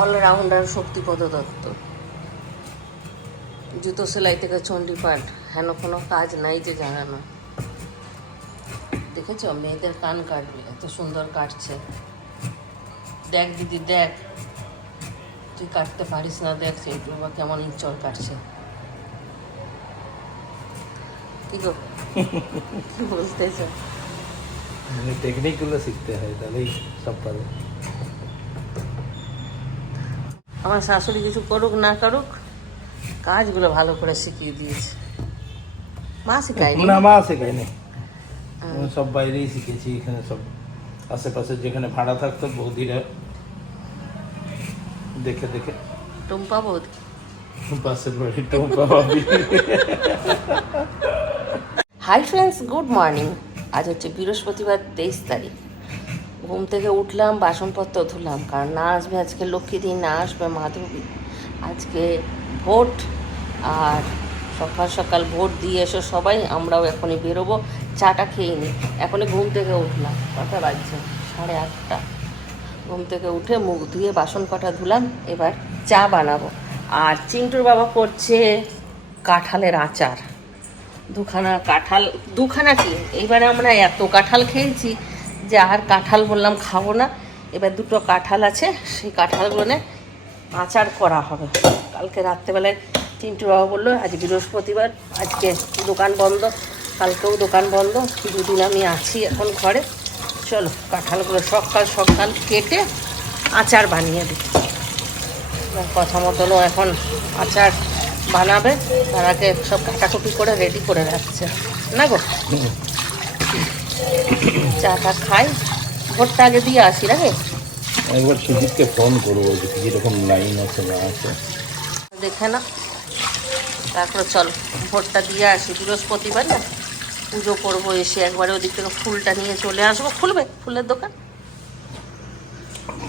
Allrounder Shaktipada Dutta. জুতো সেলাই থেকে চণ্ডীপাঠ, হেন কোনো কাজ নাই যে জানানো। দেখেছো মেয়েদের কান কাটবে, এত সুন্দর কাটছে। দেখ দিদি দেখ, তুই কাটতে পারিস না, দেখ চিন্টু বাবা কেমন ইঁচড় কাটছে। কি গো কি বলতেছ? টেকনিকগুলো শিখতে হয়, তাহলেই সব পারে। আমার শাশুড়ি কিছু করুক না করুক, কাজগুলো ভালো করে শিখিয়ে দিয়েছে। মা শেখায়নি? না, মা শেখায়নি, সব বাইরেই শিখেছি। এখানে সব আশেপাশে যেখানে ভাড়া থাকতো বৌদিরা দেখে দেখে। টুম্পা বৌদি? পাশের বাড়ি টুম্পা ভাবি। Hi friends, good morning. আজ হচ্ছে বৃহস্পতিবার, 23 তারিখ। ঘুম থেকে উঠলাম, বাসনপত্র ধুলাম, কারণ না আসবে আজকে লক্ষ্মীদি, না আসবে মাধবী। আজকে ভোট, আর সকাল সকাল ভোট দিয়ে এসো সবাই। আমরাও এখনই বেরোবো, চাটা খেয়ে নিই। এখনই ঘুম থেকে উঠলাম, কটা বাজছে? 8:30। ঘুম থেকে উঠে মুখ ধুয়ে বাসন কটা ধুলাম, এবার চা বানাবো। আর চিন্টুর বাবা করছে কাঁঠালের আচার। দুখানা কি, এইবারে আমরা এত কাঁঠাল খেয়েছি যে আর কাঁঠাল বললাম খাবো না। এবার 2টো কাঁঠাল আছে, সেই কাঁঠালগুলো আচার করা হবে। কালকে রাত্রেবেলায় চিন্টুর বাবা বললো আজ বৃহস্পতিবার, আজকে দোকান বন্ধ, কালকেও দোকান বন্ধ, 2 দিন আমি আছি এখন ঘরে, চলো কাঁঠালগুলো সকাল সকাল কেটে আচার বানিয়ে দিই। কথা মতনও এখন আচার বানাবে, তার আগে সব কাটাকুটি করে রেডি করে রাখছে না গো। চাটা খাই, ভোটটা আগে দিয়ে আসি নাকি? একবার সুজিতকে ফোন করবো যে কীরকম লাইন আছে না আছে দেখে না, তারপরে চলো ভোটটা দিয়ে আসি। বৃহস্পতিবার না, পুজো করবো, এসে একবারে ওদিক থেকে ফুলটা নিয়ে চলে আসবো। খুলবে ফুলের দোকান?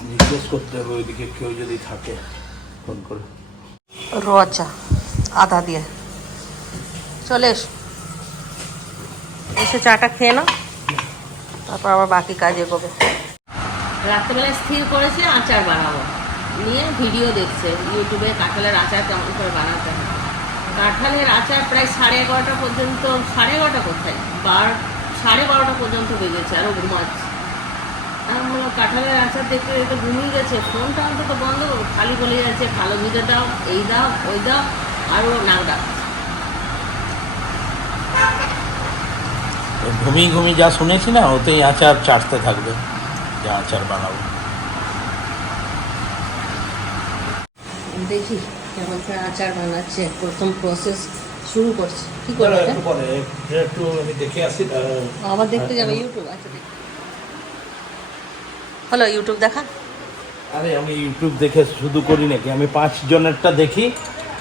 জিজ্ঞেস করতে হবে ওইদিকে কেউ যদি থাকে, ফোন করে। র চা আদা দিয়ে, চলে এসো, এসে চাটা খেয়ে নাও, তারপর আবার বাকি কাজ এগোবে। রাত্রেবেলায় স্থির করেছে আচার বানাবো, নিয়ে ভিডিও দেখছে ইউটিউবে কাঁঠালের আচার কেমন করে বানাতে হয়। কাঁঠালের আচার প্রায় 11:30 পর্যন্ত, 11:30 কোথায়, 12:30 পর্যন্ত বেজেছে, আরও ঘুমাচ্ছে। আমি বললাম কাঁঠালের আচার দেখতে দেখতে ঘুমিয়ে গেছে, ফোনটা অন্তত বন্ধ করো, খালি বলে যাচ্ছে ভালো ভিজে দাও, এই দাও ওই দাও, আরও নাক ডাক। ঘুমিয়ে ঘুমিয়ে যা শুনেছি না, ওতেই আচার চাটতে থাকবে, যা আচার বানাবো। দেখি কেমন করে আচার বানাচ্ছে, প্রথম প্রসেস শুরু করছে। কি করে একটু আমি দেখে আসি। আবার দেখতে যাবে ইউটিউব? আচ্ছা দেখি, হলো ইউটিউব দেখা। আরে আমি ইউটিউব দেখে শুধু করি নাকি, আমি 5 জনেরটা দেখি,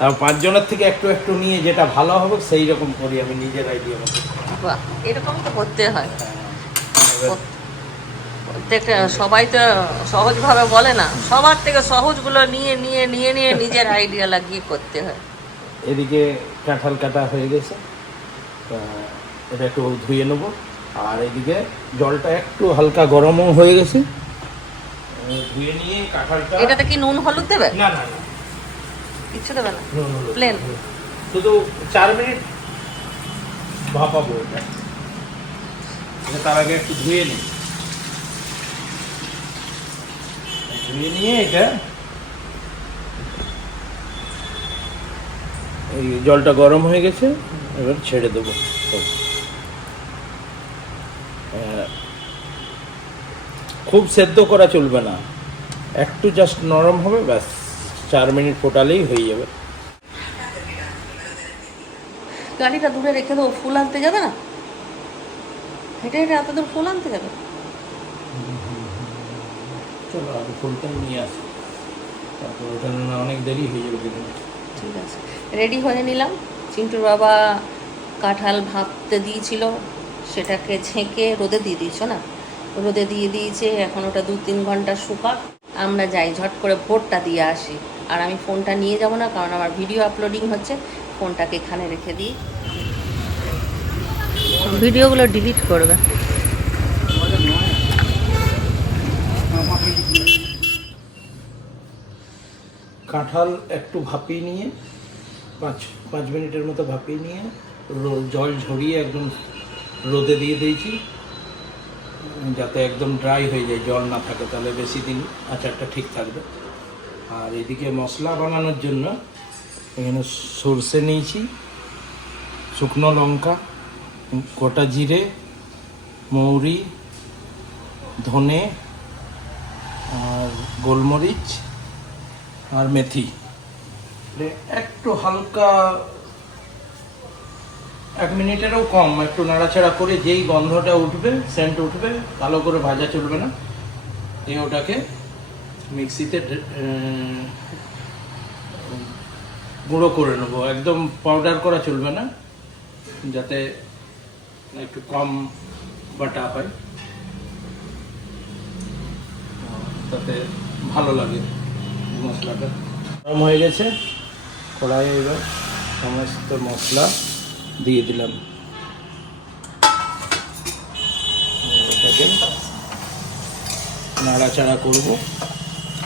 আর 5 জনের থেকে একটু একটু নিয়ে যেটা ভালো হবে সেই রকম করি আমি নিজের আইডিয়া মতো। বাহ, এরকম তো করতে হয়। প্রত্যেকটা সবাই তো সহজভাবে বলে না, সবার থেকে সহজগুলো নিয়ে নিয়ে নিয়ে নিয়ে নিজের আইডিয়া লাগিয়ে করতে হয়। এদিকে কাঁঠাল কাটা হয়ে গেছে, এটা একটু ধুয়ে নেবো। আর এদিকে জলটা একটু হালকা গরমও হয়ে গেছে, ধুয়ে নিয়ে কাঁঠালটা। এটাতে কি নুন হলুদ দেবে? না না না, কিচ্ছু দেবে না, নুন হলুদ প্লেন। শুধু 4 মিনিট ভাপাবো এটা। তার আগে একটু ধুয়ে নিই, ধুয়ে নিয়ে এটা এই জলটা গরম হয়ে গেছে, এবার ছেড়ে দেবো। খুব সেদ্ধ করা চলবে না, একটু জাস্ট নরম হবে, ব্যাস 4 মিনিট ফোটালেই হয়ে যাবে। গাড়িটা দূরে রেখে দেবো, ফুল আনতে যাবে না? হেঁটে হেঁটে এত দূর ফুল আনতে যাবে? চলো আগে ফুলটা নিয়ে আসি, তারপর ওটা না অনেক দেরি হয়ে যাবে কিন্তু। ঠিক আছে, রেডি হয়ে নিলাম। চিন্টুর বাবা কাঁঠাল ভাবতে দিয়েছিল, সেটাকে ছেঁকে রোদে দিয়ে দিয়েছো না? রোদে দিয়ে দিয়েছে, এখন ওটা 2-3 ঘন্টা শুকাক। আমরা যাই ঝট করে ভোটটা দিয়ে আসি। আর আমি ফোনটা নিয়ে যাব না, কারণ আমার ভিডিও আপলোডিং হচ্ছে, ফোনটাকে এখানে রেখে দিই, ভিডিওগুলো ডিলিট করবে। কাঁঠাল একটু ভাপিয়ে নিয়ে 5 মিনিটের মতো ভাপিয়ে নিয়ে জল ঝরিয়ে একদম রোদে দিয়ে দিয়েছি, যাতে একদম ড্রাই হয়ে যায়, জল না থাকে, তাহলে বেশি দিন আচারটা ঠিক থাকবে। আর এদিকে মশলা বানানোর জন্য এখানে সরষে নিয়েছি, শুকনো লঙ্কা, গোটা জিরে, মৌরি, ধনে আর গোলমরিচ আর মেথি, একটু হালকা 1 মিনিটেরও কম একটু নাড়াচাড়া করে যেই গন্ধটা উঠবে, সেন্ট উঠবে, ভালো করে ভাজা চলবে না, ওটাকে মিক্সিতে গুঁড়ো করে নেবো। একদম পাউডার করা চলবে না, যাতে একটু কম বাটা হয়, তাতে ভালো লাগে মশলাটা। গরম হয়ে গেছে কড়াইয়ে, এবার সমস্ত মশলা দিয়ে দিলাম, এটাকে নাড়াচাড়া করব,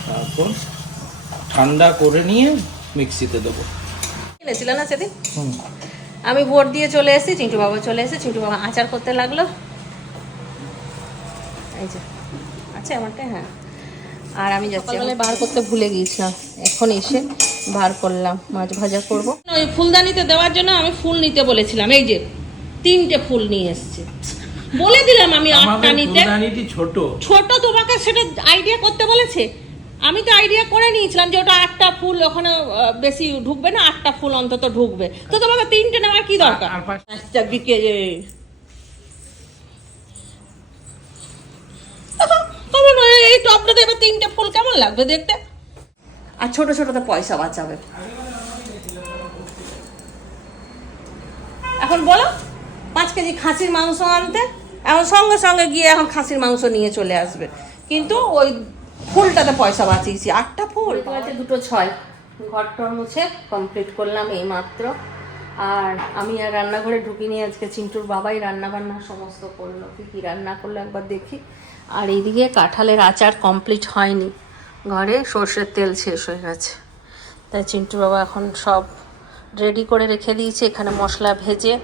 তারপর ঠান্ডা করে নিয়ে মিক্সিতে দেবো। কিনেছিল না সেদিন? আমি ভোট দিয়ে চলে এসেছি, চিন্টু বাবা চলে এসেছে, চিন্টু বাবা আচার করতে লাগলো। এই যে আছে আমারটা, হ্যাঁ। আর আমি যাচ্ছি, বার করতে ভুলে গিয়েছিলাম, এখন এসে বার করলাম, মাছ ভাজা করবো। ওই ফুলদানিতে দেওয়ার জন্য আমি ফুল নিতে বলেছিলাম, এই যে 3টে ফুল নিয়ে এসছে, বলে দিলাম আমি 8টা নিতে। ছোট ছোট তোমাকে সেটা আইডিয়া করতে বলেছে, আমি তো আইডিয়া করে নিয়েছিলাম যে ওটা 8টা ফুল, ওখানে বেশি ঢুকবে না, 8টা ফুল অন্তত ঢুকবে, তো তোমাকে 3টে নেওয়ার কি দরকার? আচ্ছা বিকে এই টপটা দেবে 3টে ফুল, কেমন লাগবে দেখতে? আর ছোট ছোটতে পয়সা বাঁচাবে। এখন বলো 5 কেজি খাসির মাংস আনতে, এখন সঙ্গে সঙ্গে গিয়ে এখন খাসির মাংস নিয়ে চলে আসবে, কিন্তু ওই ফুলটাতে পয়সা বাঁচিয়েছি। 8টা ফুল, 2টো 6। ঘরটর মুছে কমপ্লিট করলাম এই মাত্র। আর আমি আর রান্নাঘরে ঢুকিনি, আজকে চিন্টুর বাবাই রান্না বান্না সমস্ত করলো, কি রান্না করলো একবার দেখি। আর এইদিকে কাঁঠালের আচার কমপ্লিট হয়নি, ঘরে সর্ষের তেল শেষ হয়ে গেছে, তাই চিন্টুর বাবা এখন সব রেডি করে রেখে দিয়েছে, এখানে মশলা ভেজে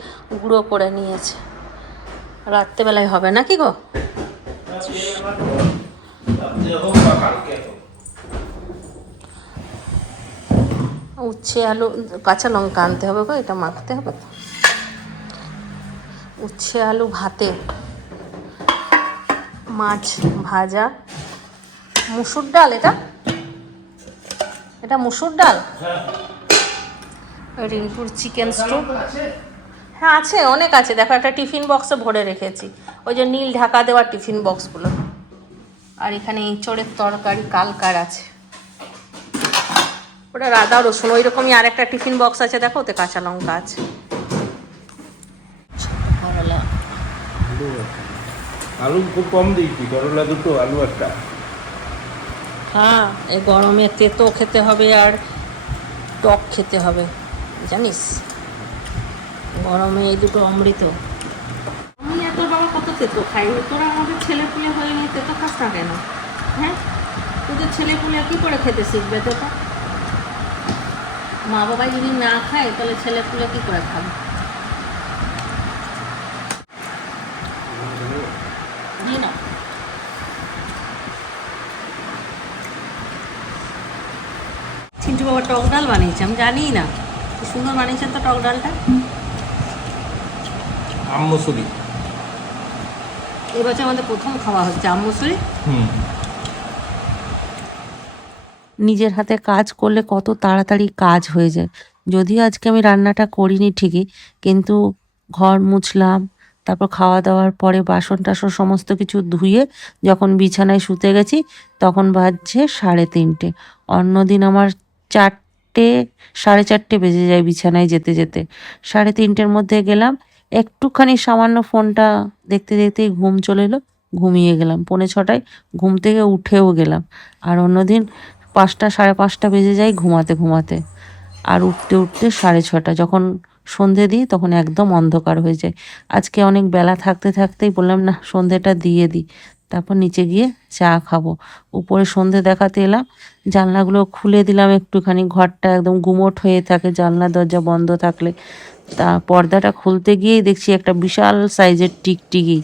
গুঁড়ো করে নিয়েছে, রাত্রেবেলায় হবে নাকি গো? উচ্ছে আলু কাঁচা লঙ্কা আনতে হবে গো, এটা মাখতে হবে তো। উচ্ছে আলু ভাতে, মাছ ভাজা, মুসুর ডাল, এটা মুসুর ডাল, রিঙ্কুর চিকেন স্টু, হ্যাঁ আছে, অনেক আছে, দেখো একটা টিফিন বক্সে ভরে রেখেছি, ওই যে নীল ঢাকা দেওয়া টিফিন বক্সগুলো। আর এখানে এঁচড়ের তরকারি কালকার আছে, ওটা আদা রসুন, ওই রকমই আর একটা টিফিন বক্স আছে, দেখো ওতে কাঁচা লঙ্কা আছে। করলা, আলু খুব কম দিয়েছি, করলা 2টো, আলু 1টা। হ্যাঁ, এই গরমে তেতো খেতে হবে আর টক খেতে হবে, জানিস, গরমে এই দুটো অমৃত। আমি আর তোর বাবা কত তেতো খাই, তোরা আমাদের ছেলে পুলে হয়ে নিয়ে তেতো খাস না কেন? হ্যাঁ, তোদের ছেলে পুলে কী করে খেতে শিখবে তেতো? মা বাবাই যদি না খায় তাহলে ছেলে পুলে কী করে খাবে? না চিন্টু বাবা টক ডাল বানিয়েছে, আমি জানি না, কি সুন্দর বানিয়েছেন তো টক ডালটা। আমমসুরি এবছর আমাদের প্রথম খাওয়া হচ্ছে আমমসুরি। নিজের হাতে কাজ করলে কত তাড়াতাড়ি কাজ হয়ে যায়। যদিও আজকে আমি রান্নাটা করিনি ঠিকই, কিন্তু ঘর মুছলাম, তারপর খাওয়া দাওয়ার পরে বাসন টাসন সমস্ত কিছু ধুয়ে যখন বিছানায় শুতে গেছি তখন বাজছে 3:30। অন্যদিন আমার 4টে 4:30 বেজে যায় বিছানায় যেতে যেতে। 3:30-র মধ্যে গেলাম, একটুখানি সামান্য ফোনটা দেখতে দেখতেই ঘুম চলে এলো, ঘুমিয়ে গেলাম। 5:45 ঘুম থেকে উঠেও গেলাম। আর অন্যদিন 5টা 5:30 বেজে যায় ঘুমাতে ঘুমাতে, আর উঠতে উঠতে 6:30। যখন সন্ধে দিই তখন একদম অন্ধকার হয়ে যায়। আজকে অনেক বেলা থাকতে থাকতেই বললাম না সন্ধেটা দিয়ে দিই, তারপর নিচে গিয়ে চা খাবো। উপরে সন্ধে দেখাতে এলাম, জানলাগুলো খুলে দিলাম একটুখানি, ঘরটা একদম গুমোট হয়ে থাকে জানলা দরজা বন্ধ থাকলে। তা পর্দাটা খুলতে গিয়েই দেখছি একটা বিশাল সাইজের টিকটিকি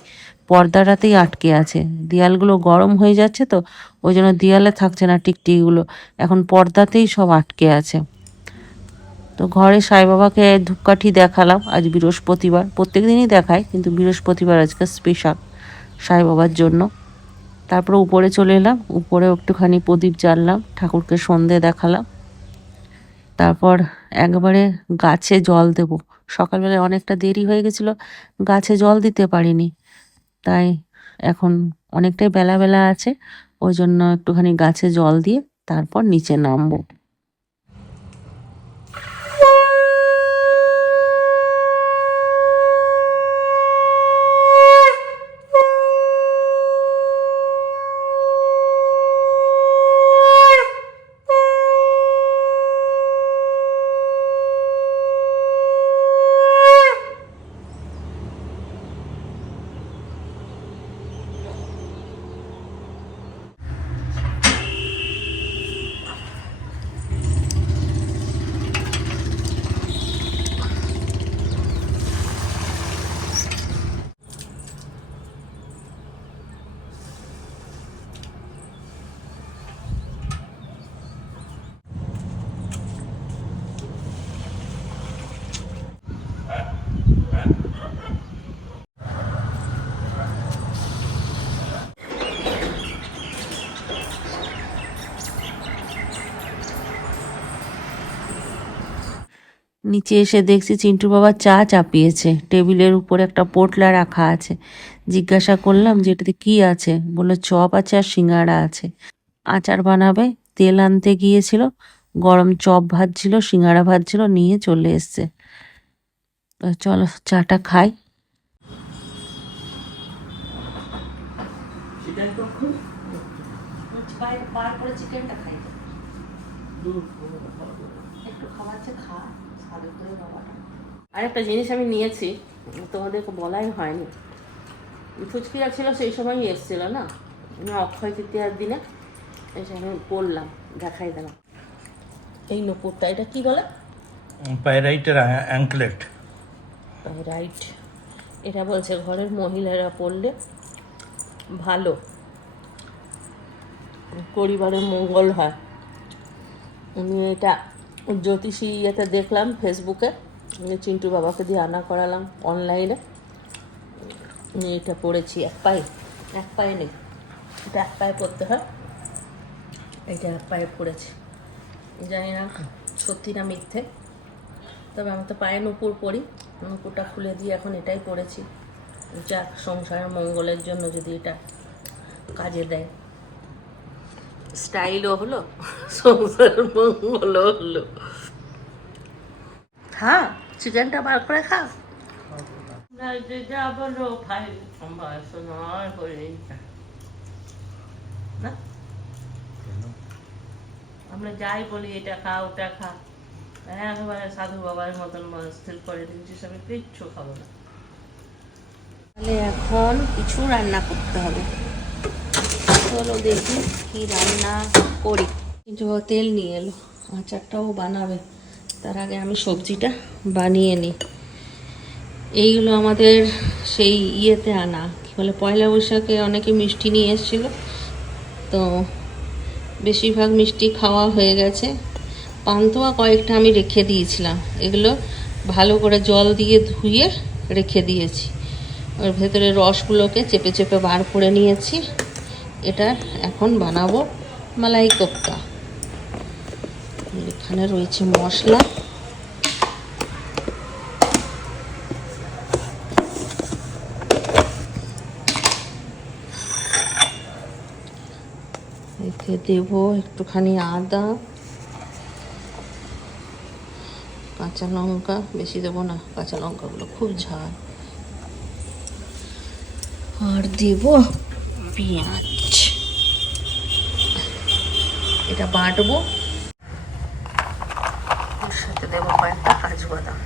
পর্দাটাতেই আটকে আছে। দেয়ালগুলো গরম হয়ে যাচ্ছে তো, ওই জন্য দেয়ালে থাকছে না টিকটিকিগুলো, এখন পর্দাতেই সব আটকে আছে। তো ঘরে সাই বাবাকে ধূপকাঠি দেখালাম, আজ বৃহস্পতিবার, প্রত্যেক দিনই দেখায় কিন্তু বৃহস্পতিবার আজকে স্পেশাল সাই বাবার জন্য। তারপরে উপরে চলে এলাম, উপরে একটুখানি প্রদীপ জ্বাললাম, ঠাকুরকে সন্ধে দেখালাম। তারপর একবারে গাছে জল দেব। সকালবেলায় অনেকটা দেরি হয়ে গেছিলো, গাছে জল দিতে পারিনি, তাই এখন অনেকটাই বেলা বেলা আছে, ওই জন্য একটুখানি গাছে জল দিয়ে তারপর নিচে নামবো। নিচে এসে দেখছি চিন্টু বাবা চা চাপিয়েছে, টেবিলের উপর একটা পোটলা রাখা আছে। জিজ্ঞাসা করলাম যে এটাতে কি আছে, বললো চপ আছে আর সিঙ্গাড়া আছে। আচার বানাবে, তেল আনতে গিয়েছিল, গরম চপ ভাজছিল, সিঙ্গাড়া ভাজছিল, নিয়ে চলে এসছে। তো চলো চাটা খাই। চিকেনটা খাই, একটু খাওয়াচ্ছে খা। আর একটা জিনিস আমি নিয়েছি, তোমাদেরকে বলাই হয়নি। ফুচকিরা ছিল সেই সময়ই এসছিল না, অক্ষয় তৃতীয়ার দিনে এসে আমি পড়লাম, দেখাই দিলাম। এই নুপুরটা, এটা কি বলে? পাইরাইটের অ্যাঙ্কলেট। রাইট, এটা বলছে ঘরের মহিলারা পড়লে ভালো, পরিবারের মঙ্গল হয়। উনি এটা জ্যোতিষী ইয়েতে দেখলাম ফেসবুকে, চিন্টু বাবাকে দিয়ে আনা করালাম অনলাইনে। এটা পড়েছি, এক পায়ে নেই, এটা এক পায়ে পড়তে হয়, এটা এক পায়ে পড়েছি। জানি না সত্যি না মিথ্যে, তবে আমি তো পায়ে নুপুর পরি, নুপুরটা খুলে দিয়ে এখন এটাই পড়েছি। যাক, সংসারের মঙ্গলের জন্য যদি এটা কাজে দেয়, স্টাইলও হলো, সংসারের মঙ্গলও হলো। খা, চিকেনটা বার করে খা। না, আমরা যাই বলি এটা খা ওটা খা, একেবারে সাধু বাবার মতন স্থির করে দিচ্ছিস আমি কিচ্ছু খাবো না। তাহলে এখন কিছু রান্না করতে হবে, চলো দেখি কি রান্না করি। কিন্তু তেল নিয়ে এলো, আচারটাও বানাবে, তার আগে আমি সবজিটা বানিয়ে নিই। এইগুলো আমাদের সেই ইয়েতে আনা, কী বলে, পয়লা বৈশাখে অনেকে মিষ্টি নিয়ে এসেছিলো, তো বেশিরভাগ মিষ্টি খাওয়া হয়ে গেছে। পান্তুয়া কয়েকটা আমি রেখে দিয়েছিলাম, এগুলো ভালো করে জল দিয়ে ধুয়ে রেখে দিয়েছি, ওর ভেতরে রসগুলোকে চেপে চেপে বার করে নিয়েছি। এটা এখন বানাবো মালাই কোপ্তা। এখানে রয়েছে মশলা, এতে দেব একটুখানি আদা, কাঁচা লঙ্কা, বেশি দেবো না, কাঁচা লঙ্কাগুলো খুব ঝাল, আর দেব পেঁয়াজ। এটা বাটবো, ওর সাথে দেবো কয়েকটা কাজু বাদাম।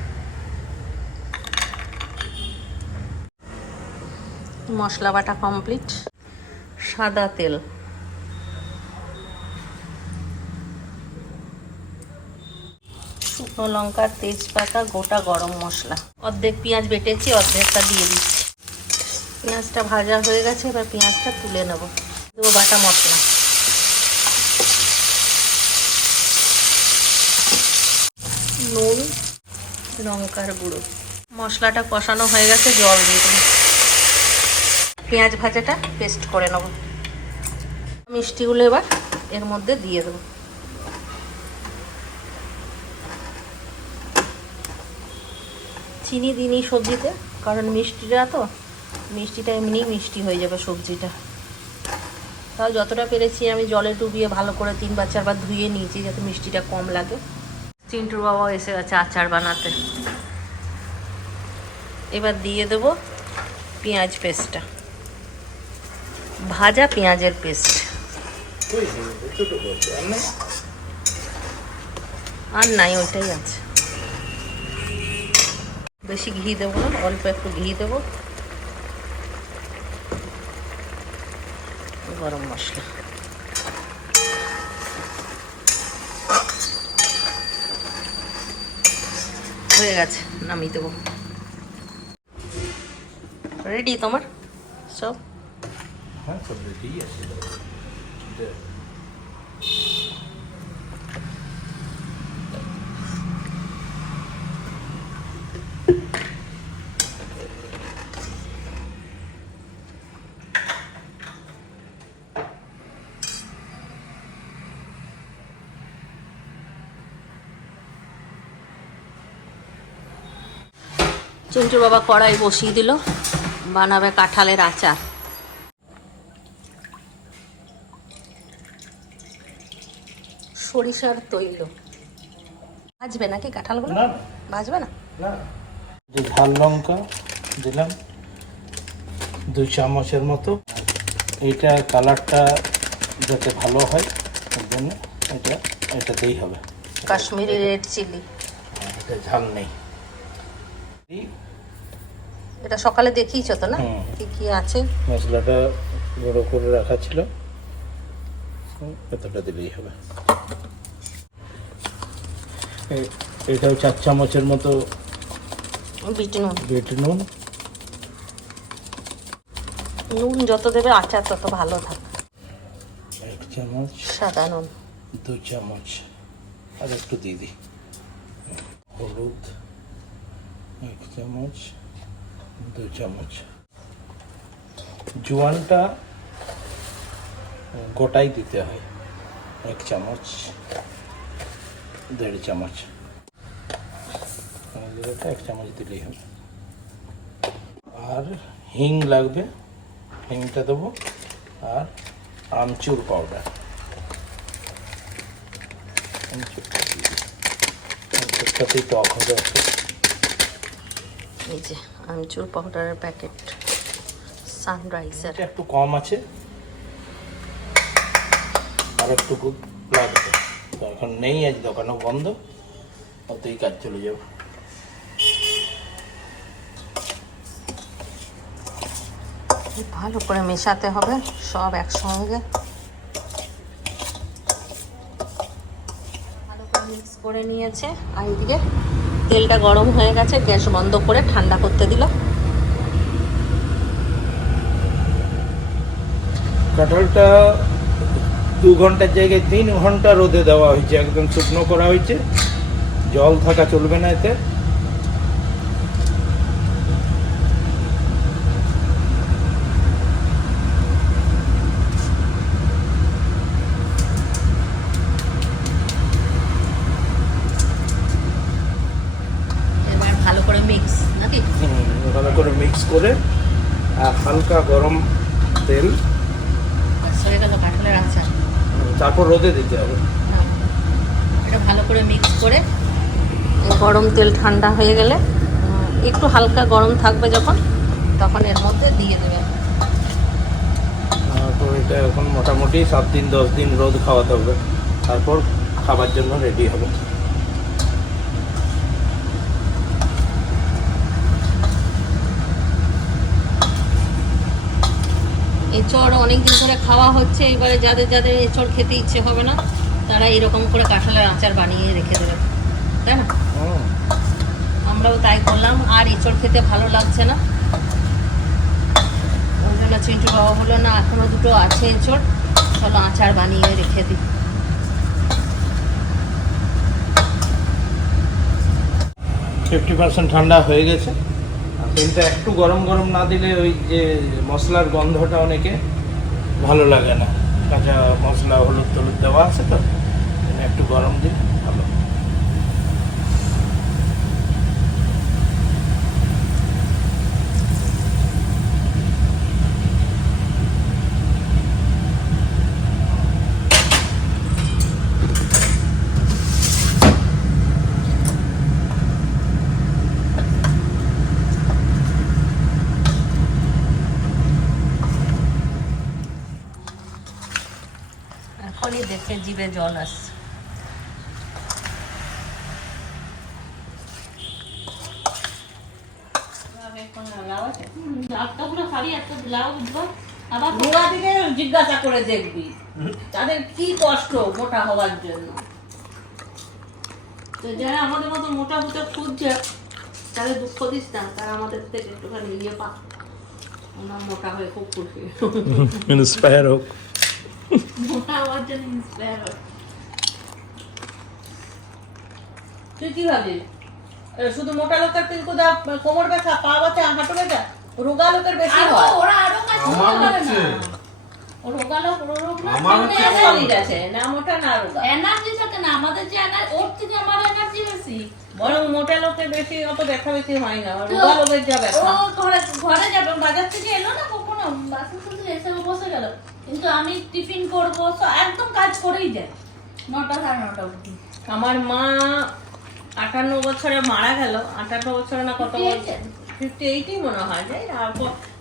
মশলা বাটা কমপ্লিট, সাদা তেল, শুকনো লঙ্কা, তেজপাতা, গোটা গরম মশলা, অর্ধেক পেঁয়াজ বেটেছি, অর্ধেকটা দিয়ে দিচ্ছি। পেঁয়াজটা ভাজা হয়ে গেছে, এবার পেঁয়াজটা তুলে নেব। দেবো বাটা মশলা, নুন, লঙ্কার গুঁড়ো। মশলাটা কষানো হয়ে গেছে, জল দিয়ে দেবো। পেঁয়াজ ভাজাটা পেস্ট করে নেব। মিষ্টিগুলো এবার এর মধ্যে দিয়ে দেবো। চিনি দিইনি সবজিতে, কারণ মিষ্টিটা এমনিই মিষ্টি হয়ে যাবে সবজিটা। তাও যতটা পেরেছি আমি জলে ডুবিয়ে ভালো করে 3 বা 4 বার ধুয়ে নিয়েছি, যাতে মিষ্টিটা কম লাগে। চিন্টুর বাবা এসে গেছে আচার বানাতে। এবার দিয়ে দেবো পেঁয়াজ পেস্টটা, ভাজা পেঁয়াজের পেস্ট। আর নাই, ওইটাই আছে। বেশি ঘি দেবো না, অল্প একটু ঘি দেবো। গরম মশলা, হয়ে গেছে, নামিয়ে দেবো। রেডি তোমার সব? হ্যাঁ, সব রেডি আছে। চিন্টুর বাবা কড়াই বসিয়ে দিল, বানাবে কাঁঠালের আচার। সরিষার তৈল ভাজবে নাকি কাঁঠালগুলো? না, ভাজবে না। না, যে ঝাল লঙ্কা দিলাম 2 চামচের মতো। এইটা কালারটা যাতে ভালো হয় এর জন্য এটাতেই হবে। কাশ্মীরি রেড চিলি, এটা ঝাল নেই। এটা সকালে দেখিয়েছো তো না, কি কি আছে? মশলাটা গুঁড়ো করে রাখা ছিল, এতটা দিলেই হবে। এটাও 4 চামচের মতো বিট নুন। নুন যত দেবে আচার তত ভালো থাকে। 1 চামচ সাদা নুন, 2 চামচ, আর একটু দিয়ে দিই। হলুদ 1 চামচ, 2 চামচ। জোয়ানটা গোটাই দিতে হয়, 1 চামচ, 1.5 চামচ। 1 চামচ দিলেই হবে। আর হিং লাগবে, হিংটা দেবো। আর আমচুর পাউডার, আমচুরটাতেই টক হবে একটু। এই যে আমচুর পাউডারের প্যাকেট, সানরাইজার। এটা একটু কম আছে, আর একটু লাগবে। তো এখন নেই, আজ দোকানও বন্ধ, ওতেই কাজ চলে যাবে। ভালো করে মেশাতে হবে সব একসঙ্গে। ভালো করে মিক্স করে নিয়েছে। আর এদিকে তেলটা গরম হয়ে গেছে, গ্যাস বন্ধ করে ঠান্ডা করতে দিল। কাঁঠালটা 2 ঘন্টার জায়গায় 3 ঘন্টা রোদে দেওয়া হয়েছে, একদম শুকনো করা হয়েছে। জল থাকা চলবে না এতে। এবার ভালো করে মিক্স নাকি? ভালো করে মিক্স করে আর হালকা গরম তেল, হয়ে গেল কাঁঠালের আচার। তারপর রোদে দিতে হবে। এটা ভালো করে মিক্স করে গরম তেল ঠান্ডা হয়ে গেলে একটু হালকা গরম থাকবে যখন, তখন এর মধ্যে দিয়ে দেবে। তারপর এটা এখন মোটামুটি 7 দিন 10 দিন রোদ খাওয়াতে হবে, তারপর খাবার জন্য রেডি হবে। এঁচড় অনেকদিন ধরে খাওয়া হচ্ছে, এবারে যাদের যাদের এঁচড় খেতে ইচ্ছে হবে না তারা এরকম করে কাঁঠালের আচার বানিয়ে রেখে দেবে, তাই না? আমরাও তাই করলাম, আর এঁচড় খেতে ভালো লাগছে না, ওই জন্য চিন্টু বাবা বললো না এখনো দুটো আছে এঁচড়, চলো আচার বানিয়ে রেখে দিই। 50% ঠান্ডা হয়ে গেছে। আর তেলটা একটু গরম গরম না দিলে ওই যে মশলার গন্ধটা অনেকে ভালো লাগে না, কাঁচা মশলা হলুদ টলুদ দেওয়া আছে তো, একটু গরম দিলে ভালো। এখনই দেখে জিভে জল আসছে। জিজ্ঞাসা করে দেখবি তাদের কি কষ্ট মোটা হওয়ার জন্য। তো যারা আমাদের মতো মোটা হতে খুঁজছে তাদের দুঃখ দিস না, তারা আমাদের থেকে একটুখানি ইয়ে পা, ওনার মোটা হয়ে খুব খুশি। ইন্সপায়ার হোক। মোটা হওয়ার জন্য ইন্সপায়ার হয়। তুই কি ভাবিস শুধু মোটা লোকের কিন্তু কোমর ব্যথা, পা ব্যথা, হাঁটু ব্যথা রোগা লোকের বেশি হয়? ওরা আরো কাজ আমার করতে পারে হচ্ছে। না। রোগা লোক রোগ না, আমার মানে হচ্ছে এনার্জি আছে না, মোটা না রোগা। এনার্জি থাকে না, আমাদের যে ওর থেকে আমার এনার্জি বেশি। বরং মোটা লোকের বেশি অত ব্যথা বেশি হয় না, রোগা লোকের যা ও ব্যথা। ঘরে ঘরে যাবে, বাজার থেকে এলো না কখনো, বাসন থেকে এসে বসে গেল, কিন্তু আমি টিফিন করবো তো একদম কাজ করেই যায় 9টা 9:30 অবধি। আমার মা 58 বছরে মারা গেল, 58 বছরে না কত 58ই মনে হয়, যাই না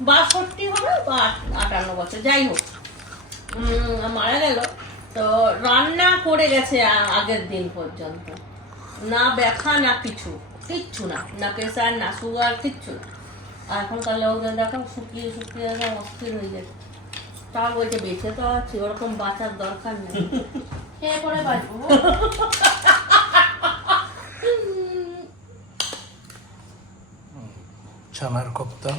62 হবে বা 58 বছর যাই হোক, মারা গেল। তো রান্না করে গেছে আগের দিন পর্যন্ত, না ব্যথা না কিছু, কিচ্ছু না, না প্রেশার না সুগার, কিচ্ছু না। আর এখনকার লোকজন দেখো শুকিয়ে শুকিয়ে একদম অস্থির হয়ে যাচ্ছে। তা বলছে বেঁচে তো আছে, ওরকম বাঁচার দরকার নেই। খেয়ে পরে বাঁচবো। ছানার কোপ্তা।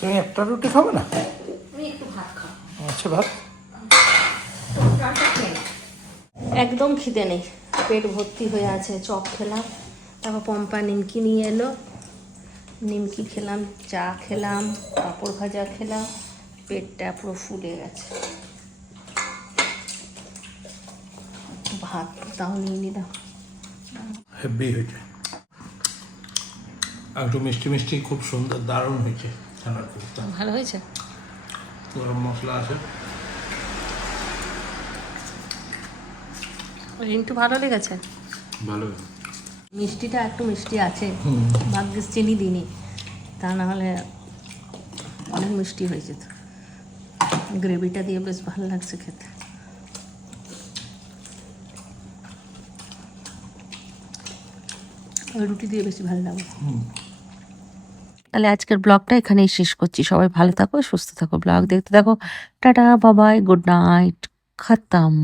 তুমি একটা রুটি খাবে না? আমি একটু ভাত খাবো। আচ্ছা, ভাত। একদম খিদে নেই, পেট ভর্তি হয়ে আছে। চপ খেলাম, তারপর পম্পা নিমকি নিয়ে এলো, নিমকি খেলাম, চা খেলাম, পাঁপড় ভাজা খেলাম, পেটটা পুরো ফুলে গেছে। ভাত তাও নিয়ে নিলাম। হেভি হয়েছে, আর একটু মিষ্টি মিষ্টি, খুব সুন্দর, দারুণ হয়েছে ছানার কোপ্তা। ভালো হয়েছে, গরম মশলা আছে। রিন্টু ভালো লেগেছে। ভালো। মিষ্টিটা একটু মিষ্টি আছে, ভাগ্যিস চিনি দিইনি, তা না হলে অনেক মিষ্টি হয়ে যেত। গ্রেভিটা দিয়ে বেশ ভালো লাগছে খেতে। ওই রুটি দিয়ে বেশি ভালো লাগে। তাহলে আজকের ব্লগটা এখানেই শেষ করছি। সবাই ভালো থাকো, সুস্থ থাকো, ব্লগ দেখতে থাকো। টাটা, বাবাই, গুড নাইট, খতম।